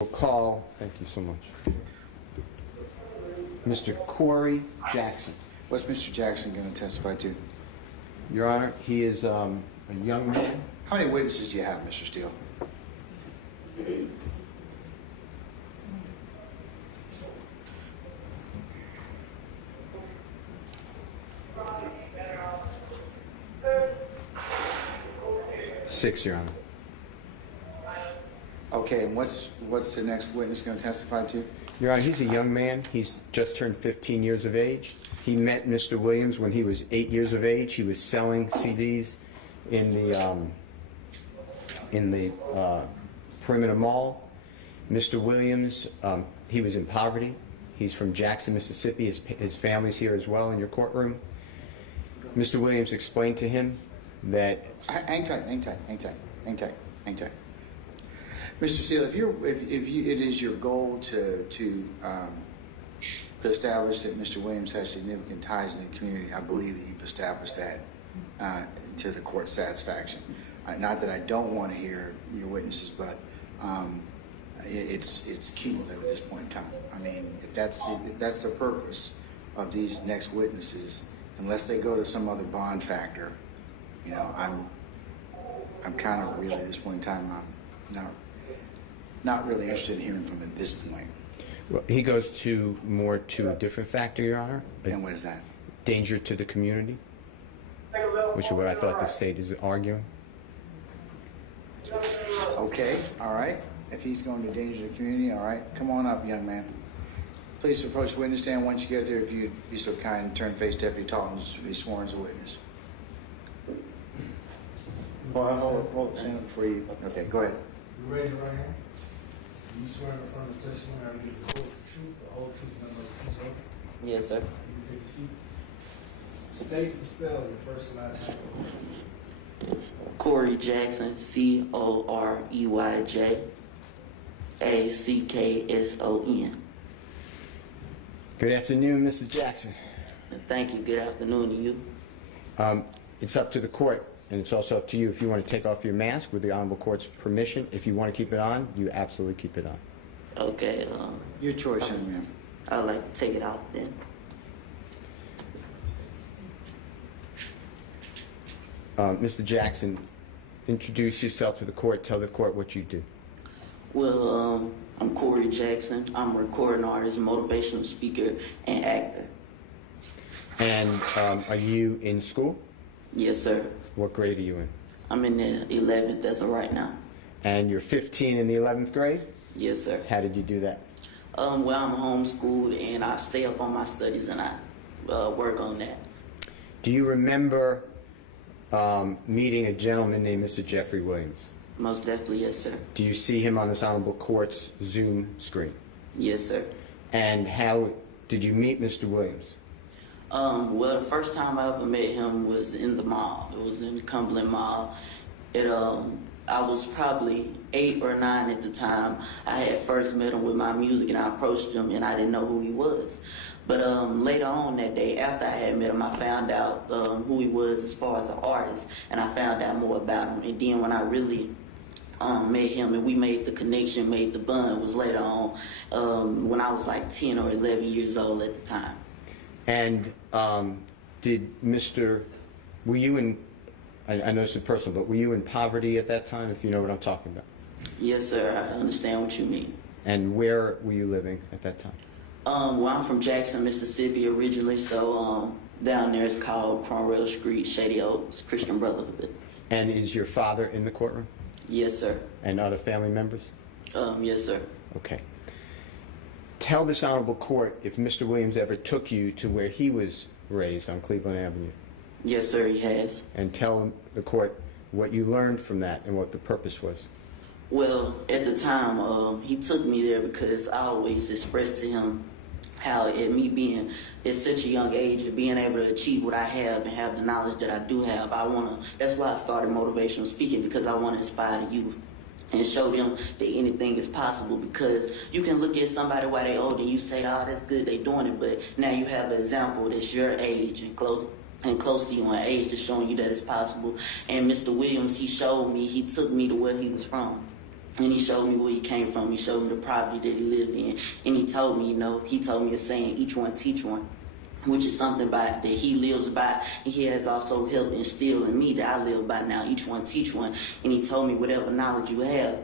We'll call, thank you so much, Mr. Corey Jackson. What's Mr. Jackson going to testify to? Your Honor, he is a young man. How many witnesses do you have, Mr. Steele? Six, Your Honor. Okay, and what's the next witness going to testify to? Your Honor, he's a young man. He's just turned 15 years of age. He met Mr. Williams when he was 8 years of age. He was selling CDs in the Perimeter Mall. Mr. Williams, he was in poverty. He's from Jackson, Mississippi. His family's here as well in your courtroom. Mr. Williams explained to him that... Hang tight. Mr. Steele, if it is your goal to establish that Mr. Williams has significant ties in the community, I believe that you've established that to the court's satisfaction. Not that I don't want to hear your witnesses, but it's cumulative at this point in time. I mean, if that's the purpose of these next witnesses, unless they go to some other bond factor, you know, I'm kind of really at this point in time, I'm not really interested in hearing from him at this point. Well, he goes more to a different factor, Your Honor. And what is that? Danger to the community, which is what I thought the state is arguing. Okay, all right. If he's going to danger the community, all right. Come on up, young man. Please approach the witness stand. Once you get there, if you'd be so kind and turn face Deputy Talton to be sworn as a witness. Hold, stand up before you. Okay, go ahead. You raise your right hand. You swear in front of the testimony I will give the court the truth, the whole truth, and nothing but the truth, so help you? Yes, sir. You can take a seat. State and spell your first and last name. Corey Jackson, COREYJACKSON. Good afternoon, Mr. Jackson. Thank you. Good afternoon to you. It's up to the court, and it's also up to you if you want to take off your mask with the Honorable Court's permission. If you want to keep it on, you absolutely keep it on. Okay. Your choice, young man. I'd like to take it out then. Mr. Jackson, introduce yourself to the court. Tell the court what you do. Well, I'm Corey Jackson. I'm a recording artist, motivational speaker, and actor. And are you in school? Yes, sir. What grade are you in? I'm in the 11th as of right now. And you're 15 in the 11th grade? Yes, sir. How did you do that? Well, I'm homeschooled, and I stay up on my studies, and I work on that. Do you remember meeting a gentleman named Mr. Jeffrey Williams? Most definitely, yes, sir. Do you see him on this Honorable Court's Zoom screen? Yes, sir. And how did you meet Mr. Williams? Well, the first time I ever met him was in the mall. It was in Cumberland Mall. I was probably 8 or 9 at the time. I had first met him with my music, and I approached him, and I didn't know who he was. But later on that day, after I had met him, I found out who he was as far as an artist, and I found out more about him. And then when I really met him and we made the connection, made the bond, was later on when I was like 10 or 11 years old at the time. And were you in, I know this is personal, but were you in poverty at that time, if you know what I'm talking about? Yes, sir, I understand what you mean. And where were you living at that time? Well, I'm from Jackson, Mississippi originally, so down there it's called Cromwell Street, Shady Oaks, Christian Brotherhood. And is your father in the courtroom? Yes, sir. And other family members? Yes, sir. Okay. Tell this Honorable Court if Mr. Williams ever took you to where he was raised on Cleveland Avenue. Yes, sir, he has. And tell the court what you learned from that and what the purpose was. Well, at the time, he took me there because I always expressed to him how at me being at such a young age and being able to achieve what I have and have the knowledge that I do have, that's why I started motivational speaking, because I want to inspire the youth and show them that anything is possible. Because you can look at somebody while they're old and you say, oh, that's good, they doing it, but now you have an example that's your age and close to you in age that's showing you that it's possible. And Mr. Williams, he showed me, he took me to where he was from And he showed me where he came from. He showed me the property that he lived in. And he told me, he told me a saying, each one teach one, which is something that he lives by. And he has also helped instill in me that I live by now. Each one teach one. And he told me whatever knowledge you have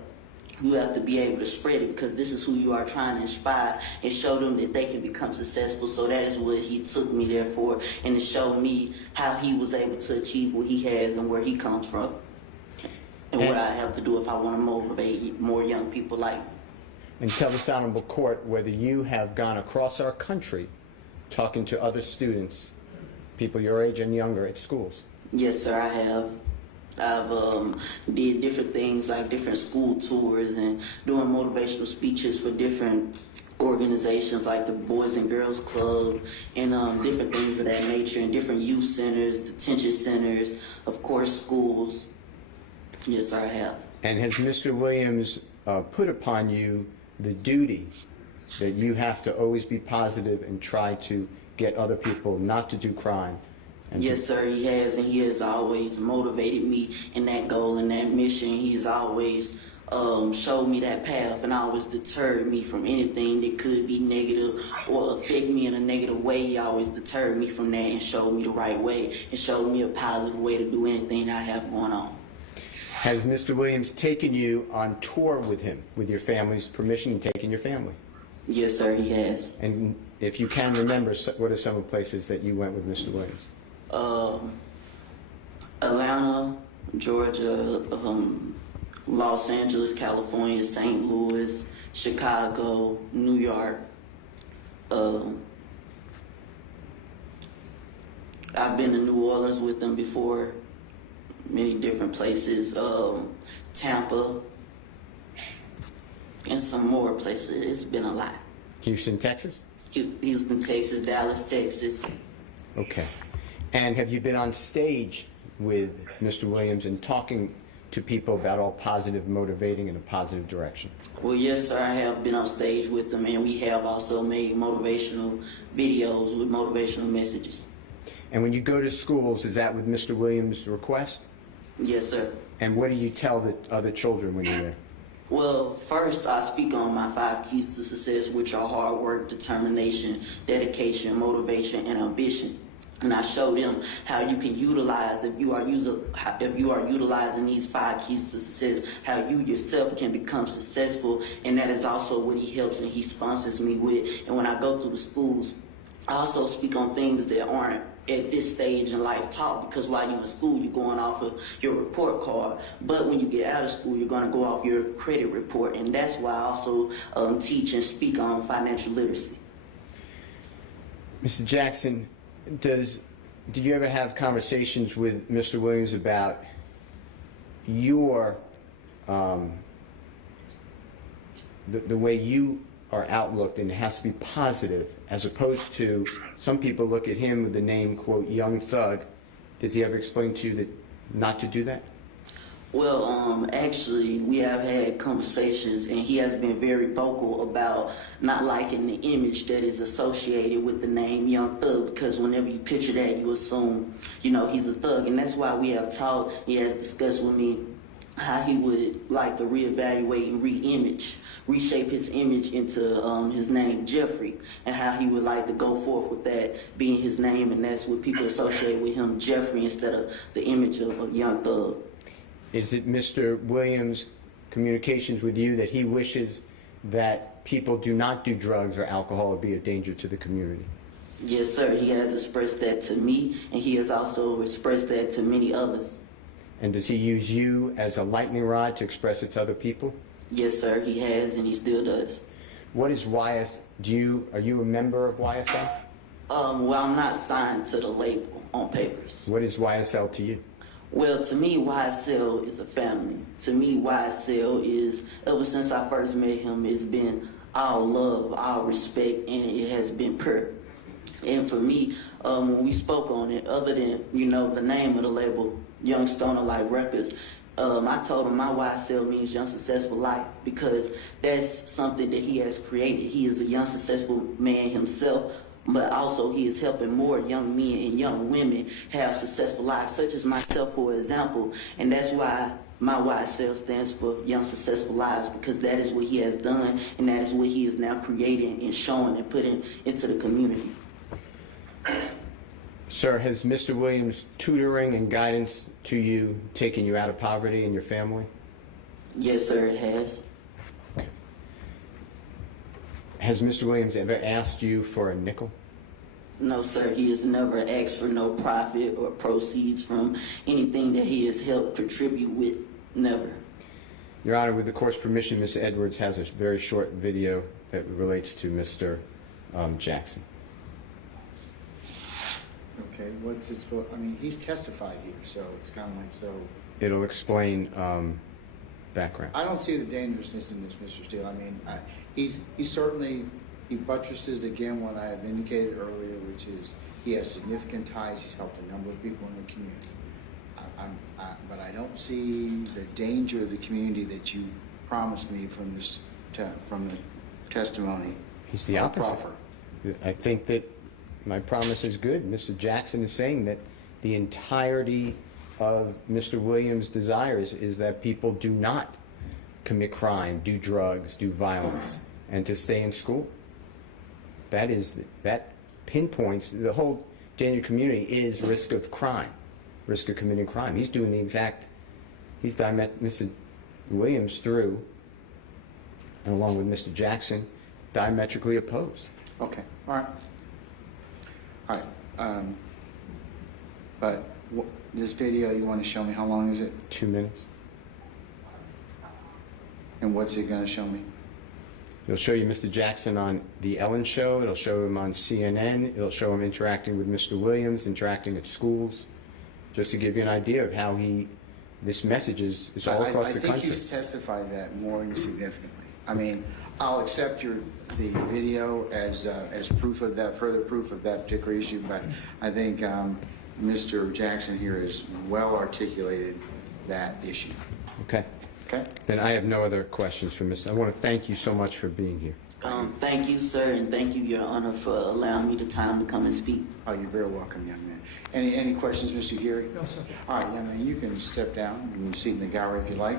to be able to spread it, because this is who you are trying to inspire and show them that they can become successful. So that is what he took me there for, and to show me how he was able to achieve what he has and where he comes from. And what I have to do if I want to motivate more young people like me. And tell this honorable court whether you have gone across our country talking to other students, people your age and younger at schools. Yes, sir, I have. I've did different things like different school tours and doing motivational speeches for different organizations like the Boys and Girls Club and different things of that nature, and different youth centers, detention centers, of course, schools. Yes, sir, I have. And has Mr. Williams put upon you the duty that you have to always be positive and try to get other people not to do crime? Yes, sir, he has, and he has always motivated me in that goal and that mission. He's always showed me that path and always deterred me from anything that could be negative or affect me in a negative way. He always deterred me from that and showed me the right way and showed me a positive way to do anything I have going on. Has Mr. Williams taken you on tour with him, with your family's permission, and taken your family? Yes, sir, he has. And if you can remember, what are some of the places that you went with Mr. Williams? Atlanta, Georgia, Los Angeles, California, St. Louis, Chicago, New York. I've been to New Orleans with them before, many different places, Tampa, and some more places. It's been a lot. Houston, Texas? Houston, Texas, Dallas, Texas. Okay. And have you been on stage with Mr. Williams and talking to people about all positive, motivating in a positive direction? Well, yes, sir, I have been on stage with them, and we have also made motivational videos with motivational messages. And when you go to schools, is that with Mr. Williams' request? Yes, sir. And what do you tell the other children when you're there? Well, first, I speak on my 5 keys to success, which are hard work, determination, dedication, motivation, and ambition. And I show them how you can utilize, if you are utilizing these 5 keys to success, how you yourself can become successful. And that is also what he helps and he sponsors me with. And when I go through the schools, I also speak on things that aren't at this stage in life taught, because while you're in school, you're going off of your report card. But when you get out of school, you're going to go off your credit report. And that's why I also teach and speak on financial literacy. Mr. Jackson, did you ever have conversations with Mr. Williams about your the way you are outlooked, and it has to be positive, as opposed to some people look at him with the name, quote, young thug? Does he ever explain to you that not to do that? Well, actually, we have had conversations, and he has been very vocal about not liking the image that is associated with the name Young Thug, because whenever you picture that, you assume, he's a thug. And that's why we have talked, he has discussed with me how he would like to reevaluate and reshape his image into his name Jeffrey, and how he would like to go forth with that being his name, and that's what people associate with him, Jeffrey, instead of the image of a young thug. Is it Mr. Williams' communications with you that he wishes that people do not do drugs or alcohol or be a danger to the community? Yes, sir. He has expressed that to me, and he has also expressed that to many others. And does he use you as a lightning rod to express it to other people? Yes, sir, he has, and he still does. What is YS? Are you a member of YSL? Well, I'm not signed to the label on papers. What is YSL to you? Well, to me, YSL is a family. To me, YSL is, ever since I first met him, it's been all love, all respect, and it has been pure. And for me, when we spoke on it, other than, the name of the label, Young Stoner Life Records, I told him my YSL means Young Successful Life, because that's something that he has created. He is a young successful man himself, but also he is helping more young men and young women have successful lives, such as myself, for example. And that's why My YSL stands for Young Successful Lives, because that is what he has done, and that is what he is now creating and showing and putting into the community. Sir, has Mr. Williams' tutoring and guidance to you taken you out of poverty and your family? Yes, sir, it has. Has Mr. Williams ever asked you for a nickel? No, sir, he has never asked for no profit or proceeds from anything that he has helped contribute with. Never. Your Honor, with the court's permission, Ms. Edwards has a very short video that relates to Mr. Jackson. Okay, what's it supposed, I mean, he's testified here, so it's kind of like, so. It'll explain background. I don't see the dangerousness in this, Mr. Steele. I mean, he certainly, he buttresses again what I have indicated earlier, which is he has significant ties. He's helped a number of people in the community. But I don't see the danger of the community that you promised me from this, from the testimony. He's the or opposite. proffer. I think that my promise is good. Mr. Jackson is saying that the entirety of Mr. Williams' desires is that people do not commit crime, do drugs, do violence, and to stay in school. That pinpoints the whole danger community is risk of crime, risk of committing crime. He's doing the exact, Mr. Williams through, and along with Mr. Jackson, diametrically opposed. Okay, all right. All right. But this video, you want to show me, how long is it? 2 minutes. And what's it going to show me? It'll show you Mr. Jackson on The Ellen Show. It'll show him on CNN. It'll show him interacting with Mr. Williams, interacting at schools, just to give you an idea of how this message is all across the I think country. he's testified that more significantly. I mean, I'll accept the video as proof of that, further proof of that particular issue, but I think Mr. Jackson here has well articulated that issue. Okay. Okay? Then I have no other questions for Mr. I want to thank you so much for being here. Thank you, sir, and thank you, Your Honor, for allowing me the time to come and speak. Oh, you're very welcome, young man. Any questions, Mr. Geary? No, sir. All right, young man, you can step down. You can seat in the gallery if you like.